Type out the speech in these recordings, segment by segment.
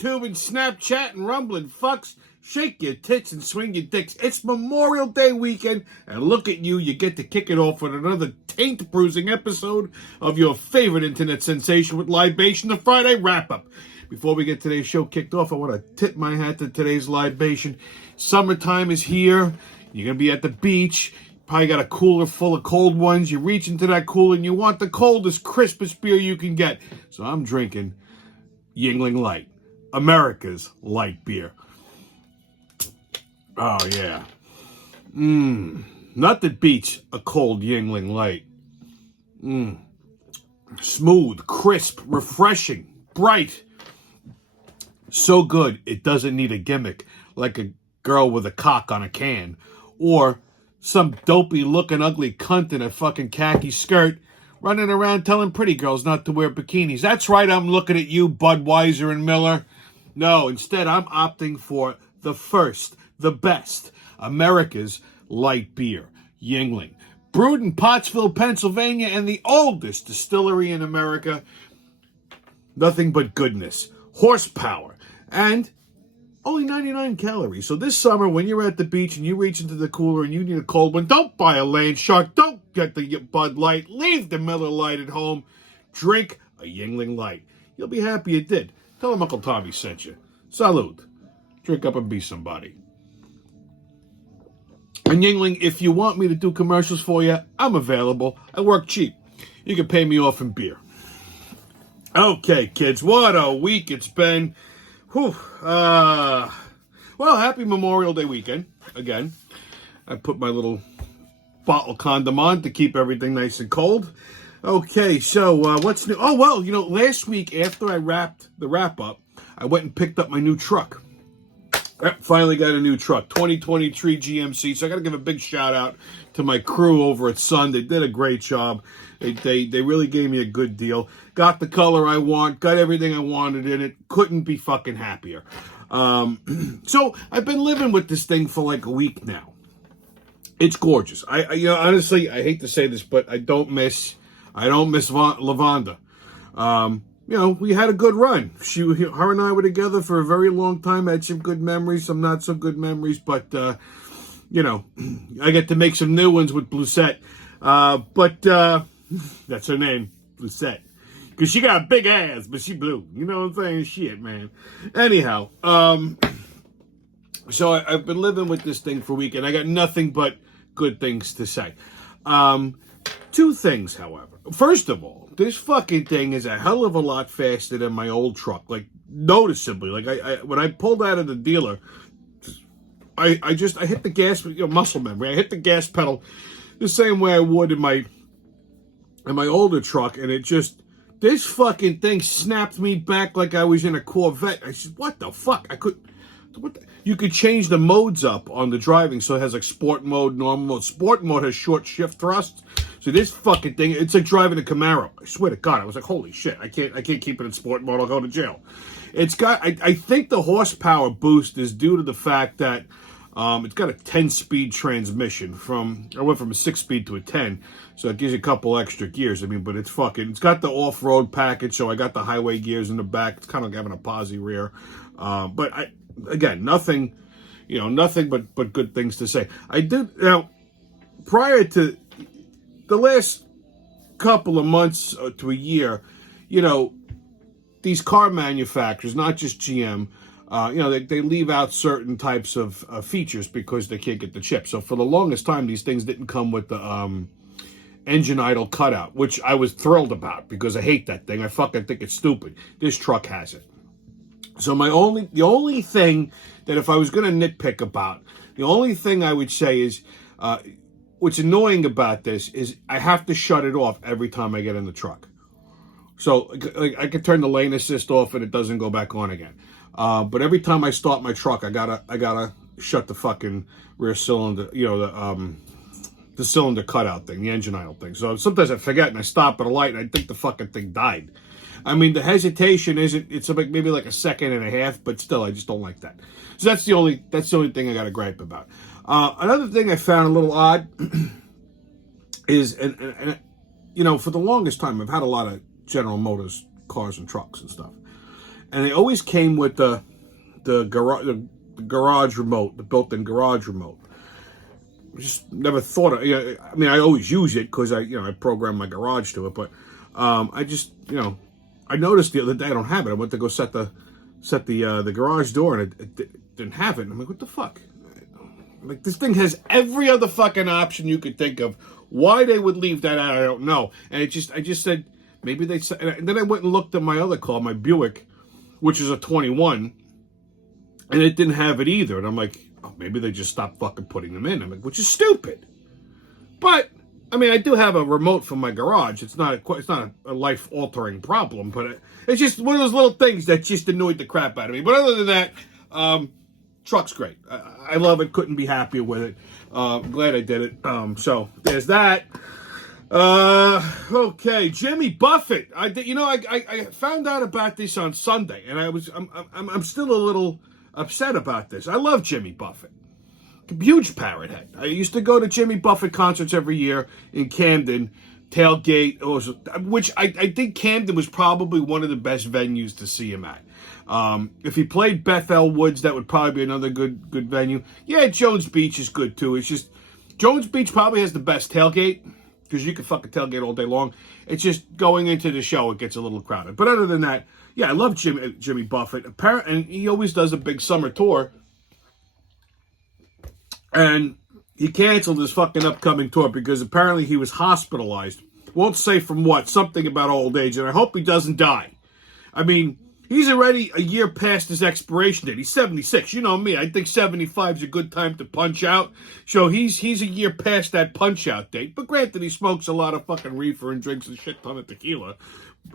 YouTube and Snapchat and rumbling fucks. Shake your tits and swing your dicks. It's Memorial Day weekend, and look at you. You get to kick it off with another taint-bruising episode of your favorite internet sensation with Libation, the Friday wrap-up. Before we get today's show kicked off, I want to tip my hat to today's libation. Summertime is here. You're going to be at the beach. Probably got a cooler full of cold ones. You reach into that cooler and you want the coldest, crispest beer you can get. So I'm drinking Yuengling Light, America's light beer. Oh, yeah. Not that beats a cold Yuengling Light. Smooth, crisp, refreshing, bright. So good, it doesn't need a gimmick, like a girl with a cock on a can. Or some dopey-looking ugly cunt in a fucking khaki skirt running around telling pretty girls not to wear bikinis. That's right, I'm looking at you, Budweiser and Miller. No, instead, I'm opting for the first, the best, America's light beer, Yuengling. Brewed in Pottsville, Pennsylvania, and the oldest distillery in America. Nothing but goodness, horsepower, and only 99 calories. So this summer, when you're at the beach and you reach into the cooler and you need a cold one, don't buy a Land Shark. Don't get the Bud Light. Leave the Miller Light at home. Drink a Yuengling Light. You'll be happy you did. Tell them Uncle Tommy sent you. Salud. Drink up and be somebody. And Yuengling, if you want me to do commercials for you, I'm available. I work cheap. You can pay me off in beer. Okay, kids, what a week it's been. Whew. Well, happy Memorial Day weekend, again. I put my little bottle condom on to keep everything nice and cold. Okay, so what's new? Oh, well, last week after I wrapped the wrap-up, I went and picked up my new truck. I finally got a new truck, 2023 GMC. So I got to give a big shout out to my crew over at Sun. They did a great job. They really gave me a good deal. Got the color I want. Got everything I wanted in it. Couldn't be fucking happier. So I've been living with this thing for like a week now. It's gorgeous. I honestly, I hate to say this, but I don't miss Lavonda. We had a good run. Her and I were together for a very long time. I had some good memories, some not so good memories, but, I get to make some new ones with Bluesette. That's her name, Bluesette. Because she got a big ass, but she blue. You know what I'm saying? Shit, man. Anyhow, so I've been living with this thing for a week, and I got nothing but good things to say. Two things, however. First of all, this fucking thing is a hell of a lot faster than my old truck, like noticeably. Like I when I pulled out of the dealer, I hit the gas, muscle memory. I hit the gas pedal the same way I would in my older truck, and this fucking thing snapped me back like I was in a Corvette. I said, "What the fuck?" You could change the modes up on the driving, so it has like sport mode, normal mode. Sport mode has short shift thrust. So this fucking thing, it's like driving a Camaro. I swear to God, I was like, holy shit, I can't keep it in sport mode. I'll go to jail. It's got, I think the horsepower boost is due to the fact that it's got a 10-speed transmission. I went from a 6-speed to a 10, so it gives you a couple extra gears. But it's got the off-road package, so I got the highway gears in the back. It's kind of like having a posi rear. But again, nothing but good things to say. I did, prior to the last couple of months to a year, these car manufacturers, not just GM, they leave out certain types of features because they can't get the chip. So for the longest time, these things didn't come with the engine idle cutout, which I was thrilled about because I hate that thing. I fucking think it's stupid. This truck has it. So the only thing that if I was going to nitpick about, the only thing I would say is, what's annoying about this is I have to shut it off every time I get in the truck. So I can turn the lane assist off and it doesn't go back on again. But every time I start my truck, I gotta shut the fucking rear cylinder, the cylinder cutout thing, the engine idle thing. So sometimes I forget and I stop at a light and I think the fucking thing died. The hesitation it's maybe like a second and a half, but still, I just don't like that. So that's the only thing I got to gripe about. Another thing I found a little odd is, and for the longest time, I've had a lot of General Motors cars and trucks and stuff. and they always came with the garage remote, the built-in garage remote. Just never thought of. I mean, I always use it because I program my garage to it. But I just I noticed the other day I don't have it. I went to go set the garage door and it didn't have it. And I'm like, what the fuck? Like, this thing has every other fucking option you could think of. Why they would leave that out, I don't know. And I just said maybe they. And then I went and looked at my other car, my Buick, which is a 21, and it didn't have it either. And I'm like, oh, maybe they just stopped fucking putting them in. I'm like, which is stupid. But I mean, I do have a remote for my garage. It's not a life altering problem, but it's just one of those little things that just annoyed the crap out of me. But other than that, truck's great. I love it. Couldn't be happier with it. Glad I did it. So there's that. Okay, Jimmy Buffett. I found out about this on Sunday, and I'm still a little upset about this. I love Jimmy Buffett. Huge parrot head. I used to go to Jimmy Buffett concerts every year in Camden, tailgate, which I think Camden was probably one of the best venues to see him at. If he played Bethel Woods, that would probably be another good venue. Yeah, Jones Beach is good too. It's just Jones Beach probably has the best tailgate because you can fucking tailgate all day long. It's just going into the show, it gets a little crowded. But other than that, yeah, I love Jimmy Buffett. And he always does a big summer tour. And he canceled his fucking upcoming tour because apparently he was hospitalized. Won't say from what. Something about old age. And I hope he doesn't die. I mean, he's already a year past his expiration date. He's 76. You know me. I think 75 is a good time to punch out. So he's a year past that punch out date. But granted, he smokes a lot of fucking reefer and drinks a shit ton of tequila.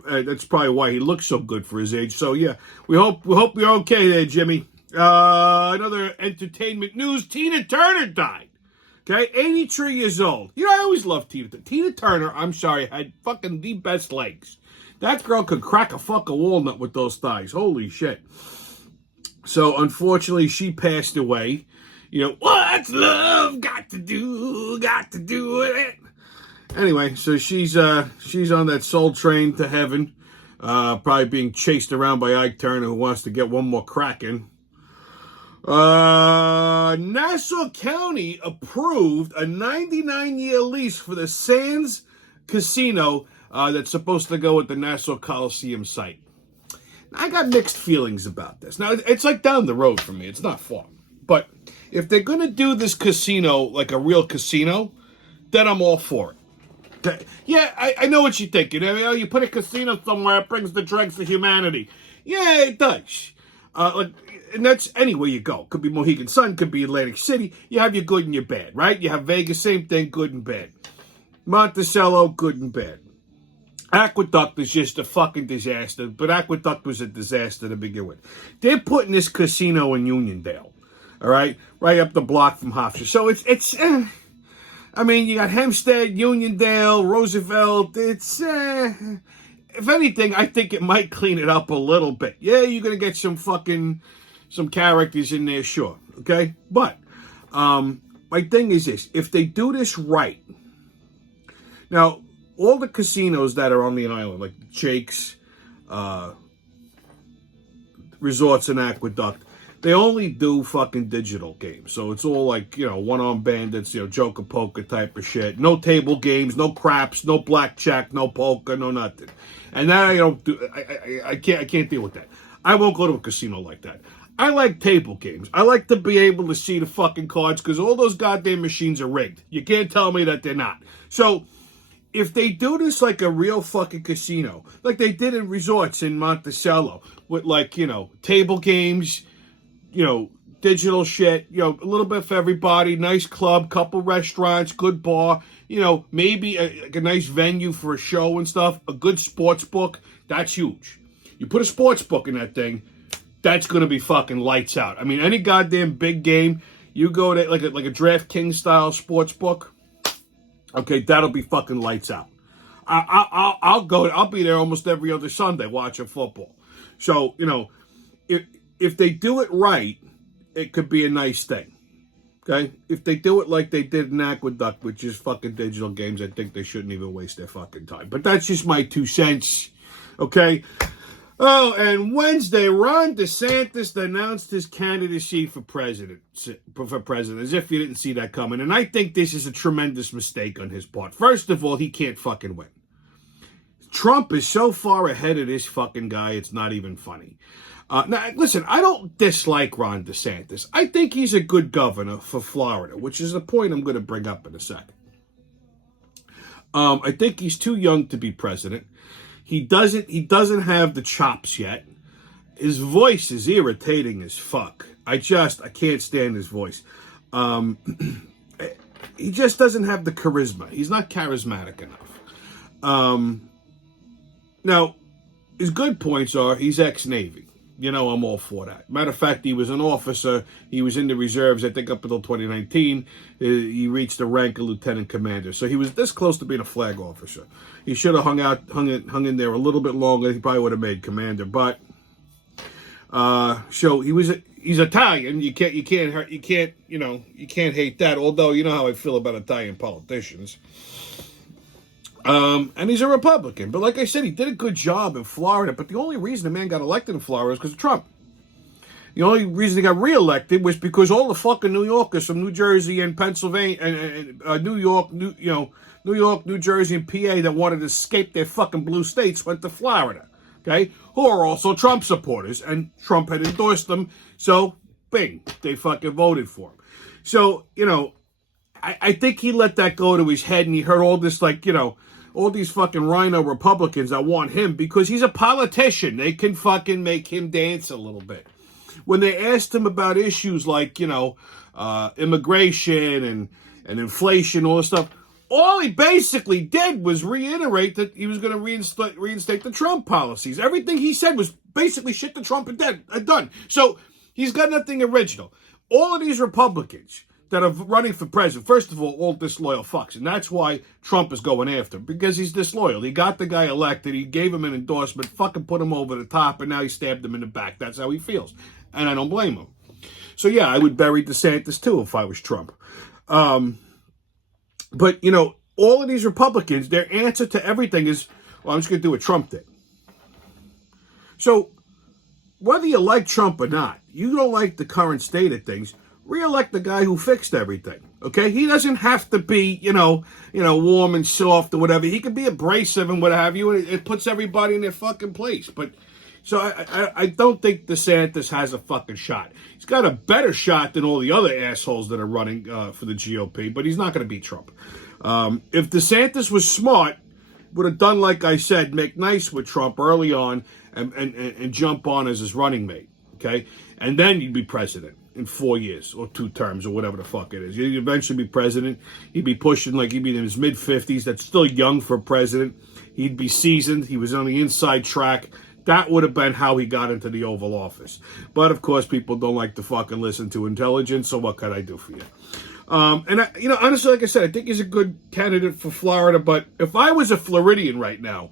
That's probably why he looks so good for his age. So yeah, we hope you're okay there, Jimmy. Another entertainment news. Tina Turner died. Okay, 83 years old. I always loved Tina. Tina Turner, I'm sorry, had fucking the best legs. That girl could crack a fucking walnut with those thighs. Holy shit. So, unfortunately, she passed away. What's love got to do with it? Anyway, so she's on that soul train to heaven. Probably being chased around by Ike Turner, who wants to get one more crack in. Nassau County approved a 99-year lease for the Sands Casino that's supposed to go at the Nassau Coliseum site. I got mixed feelings about this. Now, it's like down the road from me. It's not far. But if they're going to do this casino like a real casino, then I'm all for it. Okay. Yeah, I know what you're thinking. You put a casino somewhere, it brings the dregs of humanity. Yeah, it does. And that's anywhere you go. Could be Mohegan Sun, could be Atlantic City. You have your good and your bad, right? You have Vegas, same thing, good and bad. Monticello, good and bad. Aqueduct is just a fucking disaster, but Aqueduct was a disaster to begin with. They're putting this casino in Uniondale, all right? Right up the block from Hofstra. So it's I mean, you got Hempstead, Uniondale, Roosevelt. It's, if anything, I think it might clean it up a little bit. Yeah, you're going to get some characters in there, sure. Okay? But, my thing is this. If they do this right, now, all the casinos that are on the island, like Jake's, Resorts and Aqueduct, they only do fucking digital games. So it's all like, one-armed bandits, Joker poker type of shit. No table games, no craps, no blackjack, no poker, no nothing. And that I don't do. I can't deal with that. I won't go to a casino like that. I like table games. I like to be able to see the fucking cards because all those goddamn machines are rigged. You can't tell me that they're not. So if they do this like a real fucking casino, like they did in Resorts in Monticello, with table games, digital shit, a little bit for everybody, nice club, couple restaurants, good bar, maybe a nice venue for a show and stuff, a good sports book, that's huge. You put a sports book in that thing, that's going to be fucking lights out. I mean, any goddamn big game, you go to like a DraftKings style sports book, okay, that'll be fucking lights out. I'll be there almost every other Sunday watching football. So, if they do it right, it could be a nice thing. Okay? If they do it like they did in Aqueduct, which is fucking digital games, I think they shouldn't even waste their fucking time. But that's just my 2 cents. Okay? Oh, and Wednesday, Ron DeSantis announced his candidacy for president. As if you didn't see that coming. And I think this is a tremendous mistake on his part. First of all, he can't fucking win. Trump is so far ahead of this fucking guy, it's not even funny. Now, listen, I don't dislike Ron DeSantis. I think he's a good governor for Florida, which is a point I'm going to bring up in a second. I think he's too young to be president. He doesn't have the chops yet. His voice is irritating as fuck. I can't stand his voice. He just doesn't have the charisma. He's not charismatic enough. Now, his good points are he's ex-Navy. You know, I'm all for that. Matter of fact, he was an officer. He was in the reserves, I think, up until 2019. He reached the rank of lieutenant commander. So he was this close to being a flag officer. He should have hung in there a little bit longer. He probably would have made commander. But so he's Italian. You can't hate that. Although you know how I feel about Italian politicians. And he's a Republican. But like I said, he did a good job in Florida. But the only reason the man got elected in Florida is because of Trump. The only reason he got reelected was because all the fucking New Yorkers from New Jersey and Pennsylvania and New York, New Jersey, and PA that wanted to escape their fucking blue states went to Florida. Okay? Who are also Trump supporters. And Trump had endorsed them. So, bing, they fucking voted for him. So, I think he let that go to his head and he heard all this, all these fucking rhino Republicans that want him because he's a politician. They can fucking make him dance a little bit. When they asked him about issues like, immigration and inflation, all this stuff, all he basically did was reiterate that he was going to reinstate the Trump policies. Everything he said was basically shit that Trump had done. So he's got nothing original. All of these Republicans that are running for president, first of all disloyal fucks. And that's why Trump is going after him, because he's disloyal. He got the guy elected, he gave him an endorsement, fucking put him over the top, and now he stabbed him in the back. That's how he feels. And I don't blame him. So yeah, I would bury DeSantis too if I was Trump. But, all of these Republicans, their answer to everything is, well, I'm just going to do what Trump did. So whether you like Trump or not, you don't like the current state of things, re-elect the guy who fixed everything, okay? He doesn't have to be, warm and soft or whatever. He can be abrasive and what have you, and it puts everybody in their fucking place. But, so I don't think DeSantis has a fucking shot. He's got a better shot than all the other assholes that are running for the GOP, but he's not going to beat Trump. If DeSantis was smart, would have done like I said, make nice with Trump early on and jump on as his running mate, okay? And then you'd be president in 4 years or 2 terms or whatever the fuck it is. He'd eventually be president. He'd be pushing he'd be in his mid-50s. That's still young for president. He'd be seasoned. He was on the inside track. That would have been how he got into the Oval Office. But, of course, people don't like to fucking listen to intelligence, so what could I do for you? And, honestly, like I said, I think he's a good candidate for Florida. But if I was a Floridian right now,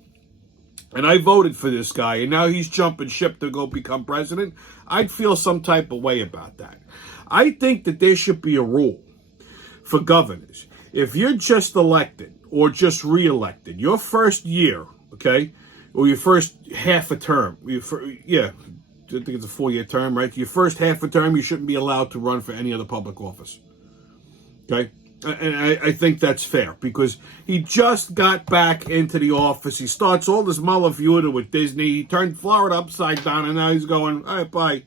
and I voted for this guy, and now he's jumping ship to go become president, I'd feel some type of way about that. I think that there should be a rule for governors. If you're just elected or just reelected, your first year, okay, or your first half a term, I think it's a 4-year term, right? Your first half a term, you shouldn't be allowed to run for any other public office, okay? And I think that's fair because he just got back into the office. He starts all this Malavita with Disney. He turned Florida upside down, and now he's going, all right, bye.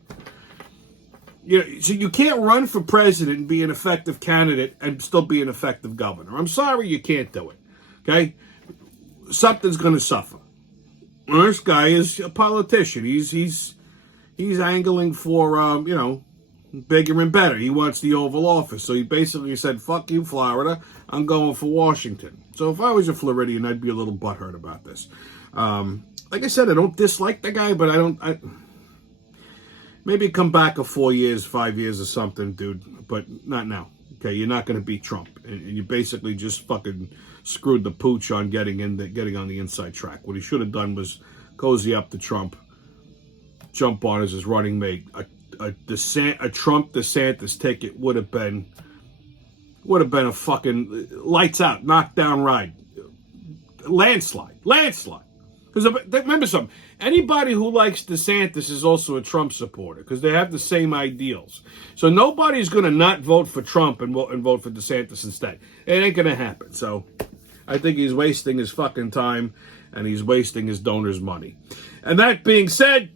So you can't run for president and be an effective candidate and still be an effective governor. I'm sorry you can't do it, okay? Something's going to suffer. Well, this guy is a politician. He's angling for, bigger and better. He wants the Oval Office. So he basically said, fuck you, Florida. I'm going for Washington. So if I was a Floridian, I'd be a little butthurt about this. Like I said, I don't dislike the guy, but maybe come back in 4 years, 5 years or something, dude. But not now. Okay, you're not going to beat Trump. And you basically just fucking screwed the pooch on getting on the inside track. What he should have done was cozy up to Trump, jump on as his running mate. A Trump DeSantis ticket would have been a fucking lights out, knockdown ride, landslide. Because remember something, anybody who likes DeSantis is also a Trump supporter because they have the same ideals. So nobody's going to not vote for Trump and vote for DeSantis instead. It ain't going to happen. So I think he's wasting his fucking time and he's wasting his donors' money. And that being said,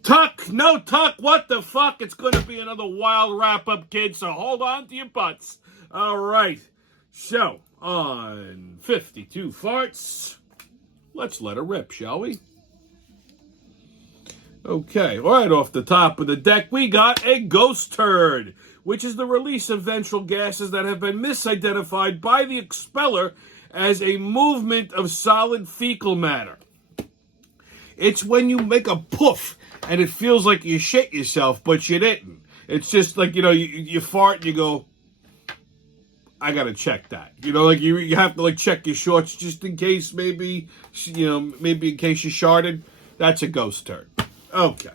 no Tuck, what the fuck? It's going to be another wild wrap-up, kids, so hold on to your butts. All right. So, on 52 farts, let's let her rip, shall we? Okay, right off the top of the deck, we got a ghost turd, which is the release of ventral gases that have been misidentified by the expeller as a movement of solid fecal matter. It's when you make a poof and it feels like you shit yourself, but you didn't. It's just like, you fart and you go, I gotta check that. Like you have to check your shorts just in case maybe in case you sharted. That's a ghost turd. Okay.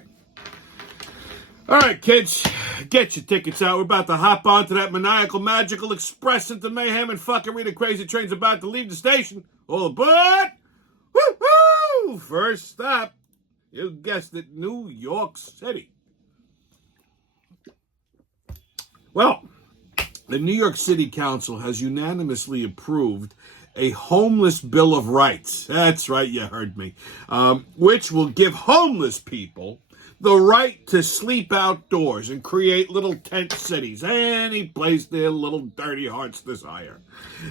All right, kids, get your tickets out. We're about to hop onto that maniacal, magical express into mayhem and fuckery. The crazy train's about to leave the station. All aboard! Woo-hoo! First stop, you guessed it, New York City. Well, the New York City Council has unanimously approved a homeless bill of rights. That's right, you heard me. Which will give homeless people the right to sleep outdoors and create little tent cities, any place their little dirty hearts desire.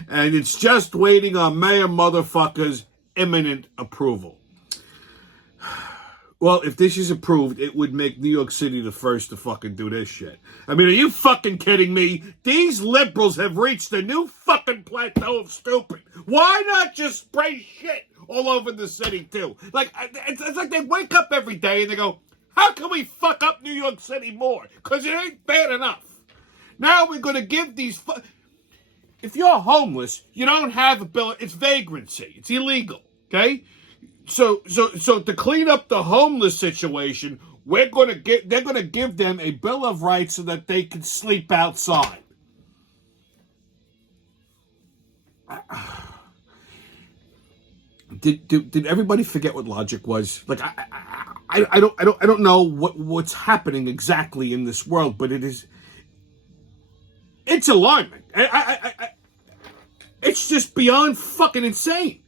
And it's just waiting on Mayor Motherfucker's imminent approval. Well, if this is approved, it would make New York City the first to fucking do this shit. I mean, are you fucking kidding me? These liberals have reached a new fucking plateau of stupid. Why not just spray shit all over the city, too? It's like they wake up every day and they go, how can we fuck up New York City more? Because it ain't bad enough. Now we're going to give these... If you're homeless, you don't have a bill. It's vagrancy. It's illegal, okay? So to clean up the homeless situation, they're going to give them a bill of rights so that they can sleep outside. Did everybody forget what logic was? I don't know what's happening exactly in this world, but it's alarming. It's just beyond fucking insane.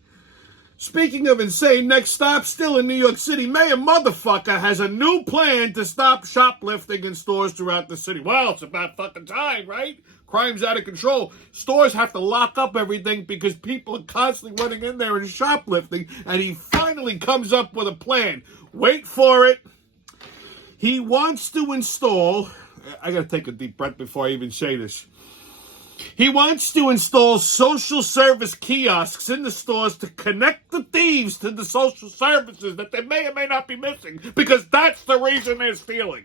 Speaking of insane, next stop, still in New York City, Mayor Motherfucker has a new plan to stop shoplifting in stores throughout the city. Well, it's about fucking time, right? Crime's out of control. Stores have to lock up everything because people are constantly running in there and shoplifting, and he finally comes up with a plan. Wait for it. He wants to install... I gotta take a deep breath before I even say this. He wants to install social service kiosks in the stores to connect the thieves to the social services that they may or may not be missing, because that's the reason they're stealing.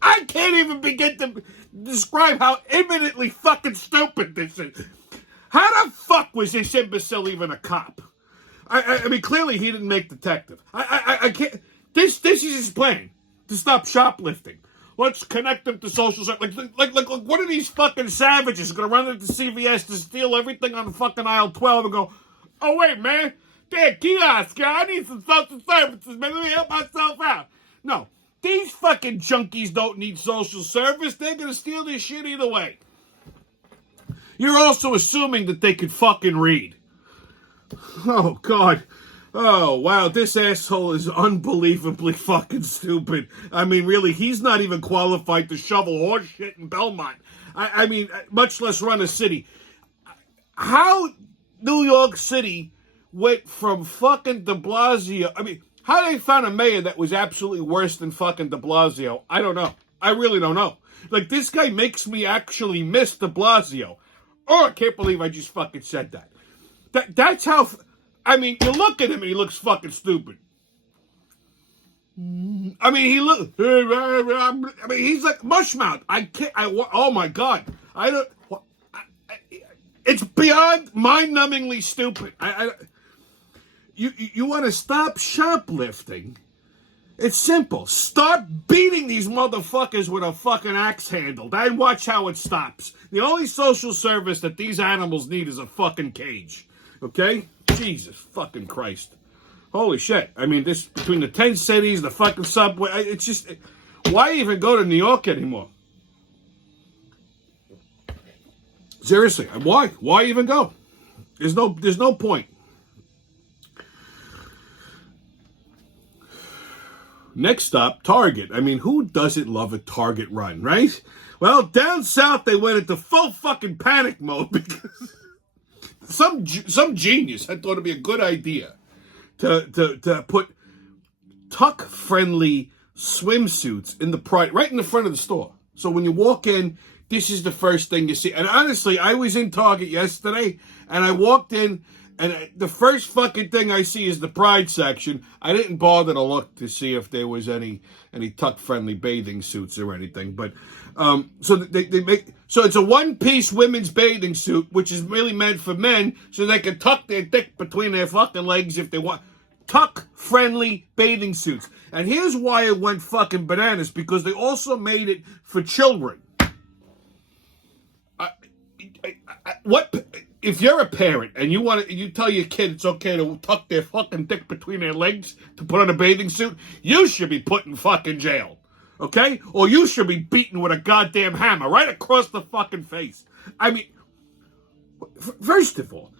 I can't even begin to describe how imminently fucking stupid this is. How the fuck was this imbecile even a cop? I mean, clearly he didn't make detective. I can't. This is his plan to stop shoplifting. Let's connect them to social service. Like, what are these fucking savages going to run into CVS to steal everything on fucking aisle 12 and go, oh, wait, man, they're kiosk. I need some social services, man. Let me help myself out. No, these fucking junkies don't need social service. They're going to steal this shit either way. You're also assuming that they could fucking read. Oh, God. Oh, wow, this asshole is unbelievably fucking stupid. I mean, really, he's not even qualified to shovel horse shit in Belmont. I mean, much less run a city. How New York City went from fucking de Blasio... I mean, how they found a mayor that was absolutely worse than fucking de Blasio, I don't know. I really don't know. Like, this guy makes me actually miss de Blasio. Oh, I can't believe I just fucking said that. That's how... I mean, you look at him and he looks fucking stupid. I mean, he's like mushmouth. Oh my God. It's beyond mind-numbingly stupid. You want to stop shoplifting? It's simple. Start beating these motherfuckers with a fucking axe handle. Then watch how it stops. The only social service that these animals need is a fucking cage. Okay? Jesus fucking Christ. Holy shit. I mean, this, between the 10 cities, the fucking subway, it's just, why even go to New York anymore? Seriously, why? Why even go? There's no point. Next up, Target. I mean, who doesn't love a Target run, right? Well, down south, they went into full fucking panic mode because some genius had thought it'd be a good idea to put tuck-friendly swimsuits in right in the front of the store. So when you walk in, this is the first thing you see. And honestly, I was in Target yesterday, and I walked in, and the first fucking thing I see is the Pride section. I didn't bother to look to see if there was any tuck-friendly bathing suits or anything. But so it's a one-piece women's bathing suit, which is really meant for men, so they can tuck their dick between their fucking legs if they want. Tuck-friendly bathing suits. And here's why it went fucking bananas, because they also made it for children. What if you're a parent and you tell your kid it's okay to tuck their fucking dick between their legs to put on a bathing suit? You should be put in fucking jail, okay? Or you should be beaten with a goddamn hammer right across the fucking face. I mean, first of all,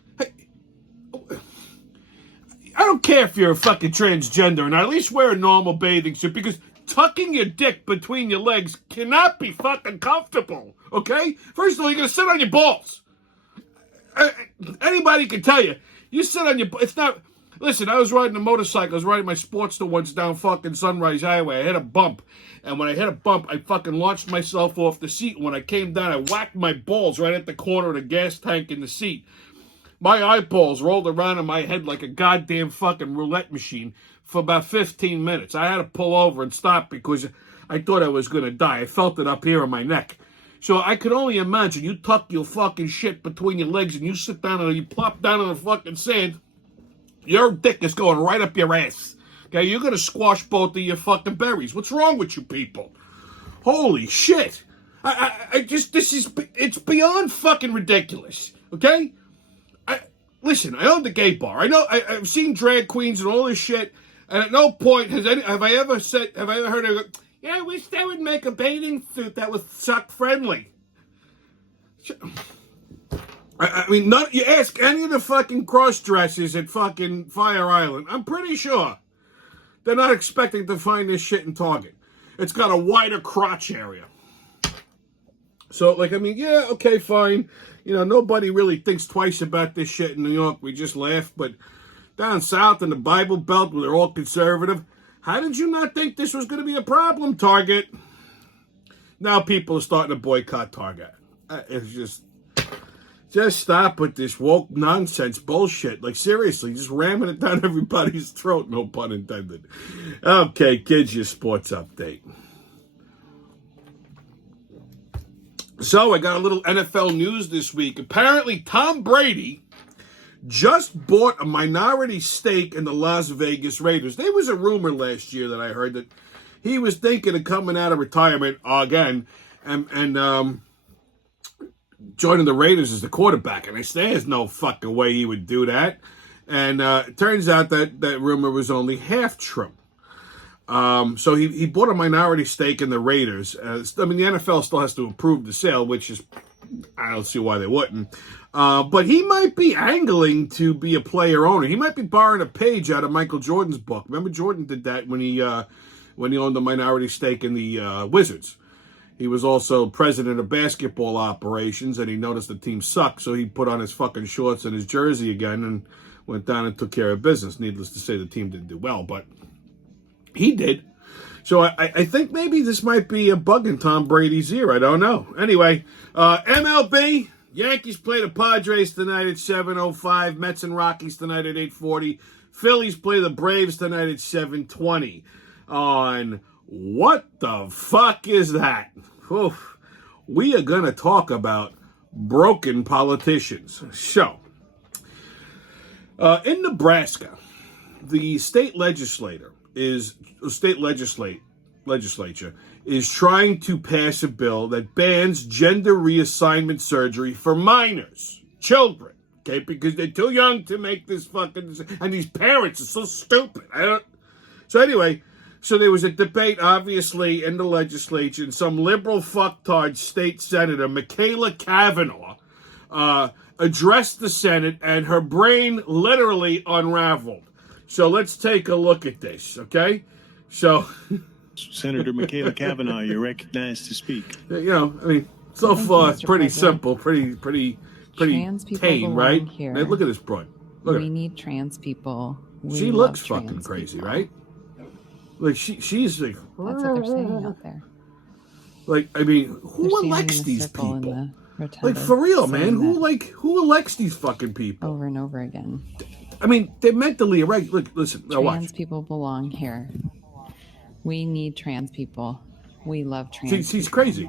I don't care if you're a fucking transgender, and at least wear a normal bathing suit, because tucking your dick between your legs cannot be fucking comfortable, okay? First of all, you're going to sit on your balls. Anybody can tell you sit on your, it's not, listen, I was riding a motorcycle, I was riding my Sportster once down fucking Sunrise Highway, I hit a bump, and when I hit a bump, I fucking launched myself off the seat, and when I came down, I whacked my balls right at the corner of the gas tank in the seat. My eyeballs rolled around in my head like a goddamn fucking roulette machine for about 15 minutes. I had to pull over and stop because I thought I was going to die. I felt it up here in my neck. So I could only imagine you tuck your fucking shit between your legs and you sit down and you plop down on the fucking sand. Your dick is going right up your ass. Okay, you're going to squash both of your fucking berries. What's wrong with you people? Holy shit. It's beyond fucking ridiculous. Okay? Listen, I own the gay bar. I know, I've seen drag queens and all this shit, and at no point have I ever heard of it, yeah, I wish they would make a bathing suit that was suck-friendly. I mean, you ask any of the fucking cross-dressers at fucking Fire Island, I'm pretty sure they're not expecting to find this shit in Target. It's got a wider crotch area. So, like, I mean, yeah, okay, fine. You know, nobody really thinks twice about this shit in New York. We just laugh. But down south in the Bible Belt, where they're all conservative, how did you not think this was going to be a problem, Target? Now people are starting to boycott Target. It's just stop with this woke nonsense bullshit. Like, seriously, just ramming it down everybody's throat, no pun intended. Okay, kids, your sports update. So, I got a little NFL news this week. Apparently, Tom Brady just bought a minority stake in the Las Vegas Raiders. There was a rumor last year that I heard that he was thinking of coming out of retirement again and joining the Raiders as the quarterback. And I said, there's no fucking way he would do that. And it turns out that rumor was only half true. So he bought a minority stake in the Raiders. I mean, the NFL still has to approve the sale, which is, I don't see why they wouldn't. But he might be angling to be a player owner. He might be borrowing a page out of Michael Jordan's book. Remember, Jordan did that when he owned a minority stake in the Wizards. He was also president of basketball operations, and he noticed the team sucked, so he put on his fucking shorts and his jersey again and went down and took care of business. Needless to say, the team didn't do well, but he did. So I think maybe this might be a bug in Tom Brady's ear. I don't know. Anyway, MLB, Yankees play the Padres tonight at 7:05. Mets and Rockies tonight at 8:40. Phillies play the Braves tonight at 7:20. On what the fuck is that? Oof. We are going to talk about broken politicians. So, in Nebraska, the state legislature is trying to pass a bill that bans gender reassignment surgery for minors, children, okay? Because they're too young to make this fucking... And these parents are so stupid. So anyway, so there was a debate, obviously, in the legislature, and some liberal fucktard state senator, Michaela Cavanaugh, addressed the Senate, and her brain literally unraveled. So let's take a look at this, okay? So... Senator Michaela Cavanaugh, you're recognized to speak. You know, I mean, so far it's pretty simple, pretty tame, right? Here. Hey, look at this broad. Look at her. Need trans people. She looks fucking crazy, right? Like she's like. That's what they're saying out there. Like, I mean, who elects these people? Like, for real, man, who elects these fucking people over and over again? I mean, they're mentally irregular. Look, listen, trans people belong here. We need trans people. We love trans. She's crazy.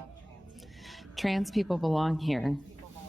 Trans people belong here.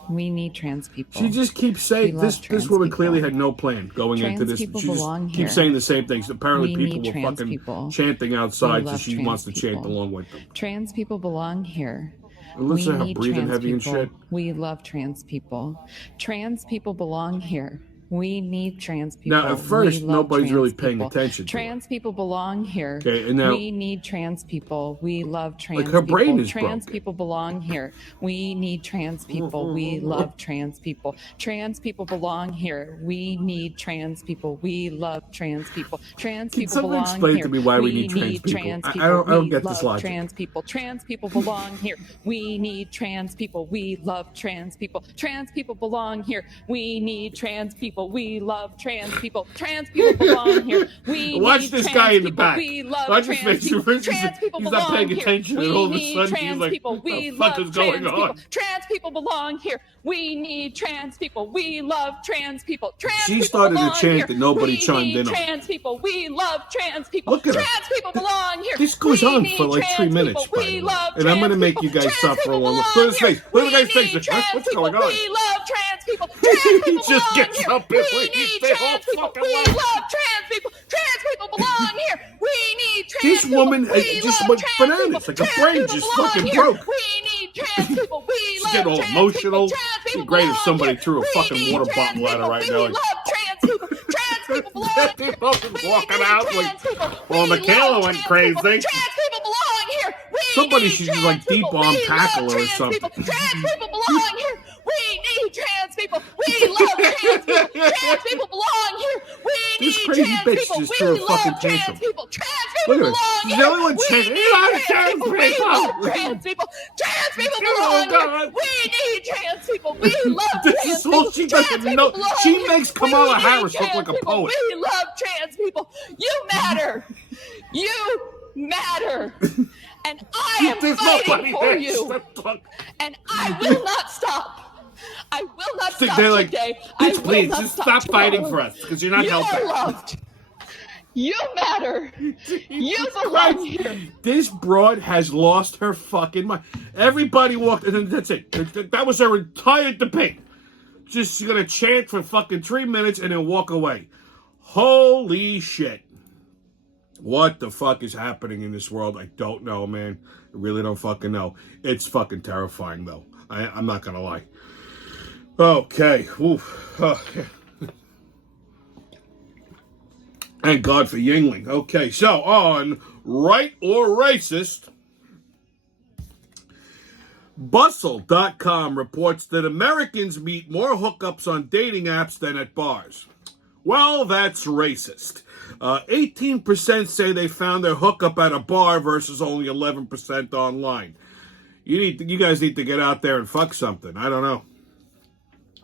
We need trans people. She just keeps saying this woman clearly had no plan going into this. She just keeps saying the same things. Apparently people were fucking chanting outside, so she wants to chant along with them. Trans people belong here. Listen to her breathing heavy and shit. We love trans people. Trans people belong here. We need trans people. Now, at first, nobody's really paying attention to Trans people belong here. Okay, and now... We need trans people. We love trans people. Like, her brain is Trans broken. people belong here. We need trans people. We love trans people. Trans people belong here. We need trans people. We love trans people. Trans people belong here. Can someone explain to me why we need trans people? I don't get this logic. Trans people. Trans people belong here. We need trans people. We love trans people. Trans people belong here. We need trans people. We love trans people. Trans people belong here. We watch this guy in the back. We love watch trans people. Trans people he's belong not paying here. attention, and all of a sudden he's like, people. We "What the fuck is going on?" Trans people belong here. We need trans people. We love trans people. Trans she people started belong a chant here. that nobody we chimed need in on. Trans people. We love trans people. Look at her. Trans people belong here. This goes on for like 3 minutes, by the way. And I'm going to make you guys suffer along. Look at his face. Look at his face. What's going on? We love trans people. Trans people he just gets up and leaves. They all fucking we love trans people. Trans people belong here. We need trans this people. woman just went bananas. Like her brain just fucking broke. We need trans people. We love get all trans emotional. people. It'd be great if somebody threw a fucking water bottle at her right now. We love trans people. Trans people belong here. Walking out like, well, Michaela went crazy. Trans people belong here. Somebody should just like deep arm tackle her or something. Trans people belong here. We need trans people. We love trans people. Trans people belong here. We need trans people. We love trans people. Trans people belong here. She's the only one chanting. We love trans people. We love trans people. Trans people belong here. We need trans people. We love trans people. She doesn't know. She makes Kamala Harris look like a poet. We love trans people. You matter. You matter. And I am fighting for you. And I will not stop. I will not stop today. Please, just stop fighting for us, because you're not helping. You are loved. You matter. You belong here. This broad has lost her fucking mind. Everybody walked, and then that's it. That was her entire debate. Just gonna chant for fucking 3 minutes and then walk away. Holy shit. What the fuck is happening in this world? I don't know, man. I really don't fucking know. It's fucking terrifying, though. I'm not gonna lie. Okay. Oof. Thank God for Yingling. Okay, so on Right or Racist, Bustle.com reports that Americans meet more hookups on dating apps than at bars. Well, that's racist. 18% say they found their hookup at a bar versus only 11% online. You guys need to get out there and fuck something. I don't know.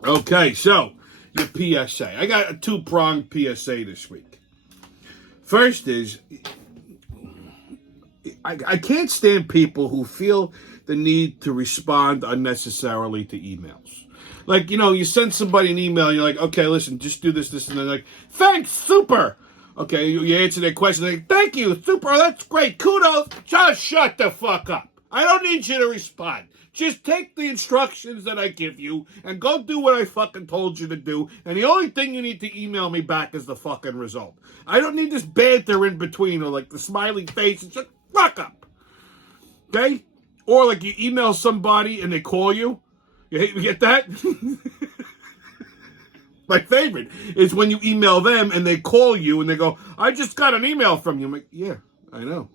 Okay, so your PSA. I got a two-pronged PSA this week. First is, I can't stand people who feel the need to respond unnecessarily to emails. Like, you know, you send somebody an email, and you're like, okay, listen, just do this, and they're like, thanks, super. Okay, you answer their question, like, thank you, super, that's great, kudos. Just shut the fuck up. I don't need you to respond. Just take the instructions that I give you and go do what I fucking told you to do. And the only thing you need to email me back is the fucking result. I don't need this banter in between or like the smiley face. It's just fuck up. Okay? Or like you email somebody and they call you. You get that? My favorite is when you email them and they call you and they go, I just got an email from you. I'm like, yeah, I know.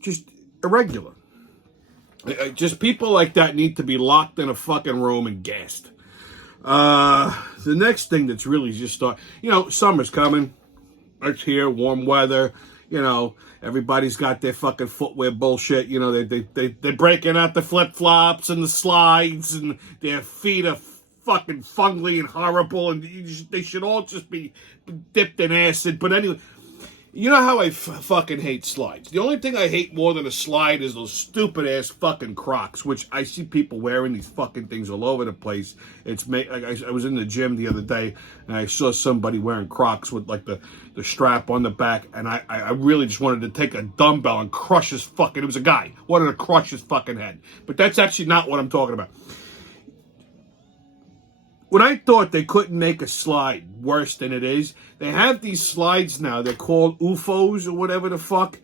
Just irregular. Just people like that need to be locked in a fucking room and gassed. The next thing that's really just summer's coming. It's here, warm weather. Everybody's got their fucking footwear bullshit. They're breaking out the flip-flops and the slides, and their feet are fucking fungly and horrible, and they should all just be dipped in acid. But anyway, you know how I fucking hate slides. The only thing I hate more than a slide is those stupid-ass fucking Crocs, which I see people wearing these fucking things all over the place. I was in the gym the other day, and I saw somebody wearing Crocs with, like, the strap on the back, and I really just wanted to take a dumbbell and crush his fucking... It was a guy. Wanted to crush his fucking head. But that's actually not what I'm talking about. When I thought they couldn't make a slide worse than it is, they have these slides now. They're called UFOs or whatever the fuck.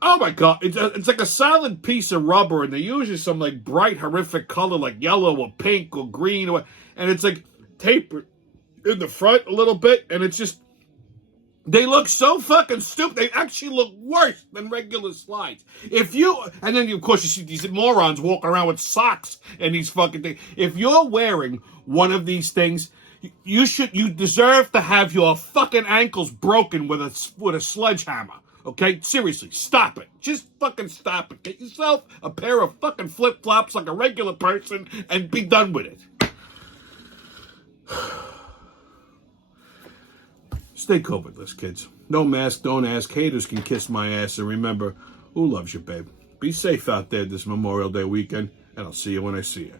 Oh my God. It's like a solid piece of rubber, and they use some like bright, horrific color like yellow or pink or green. And it's like tapered in the front a little bit, and it's just... They look so fucking stupid. They actually look worse than regular slides. And then of course you see these morons walking around with socks and these fucking things. If you're wearing one of these things, you deserve to have your fucking ankles broken with a sledgehammer. Okay? Seriously, stop it. Just fucking stop it. Get yourself a pair of fucking flip-flops like a regular person and be done with it. Stay COVIDless, kids. No mask, don't ask. Haters can kiss my ass. And remember, who loves you, babe? Be safe out there this Memorial Day weekend, and I'll see you when I see you.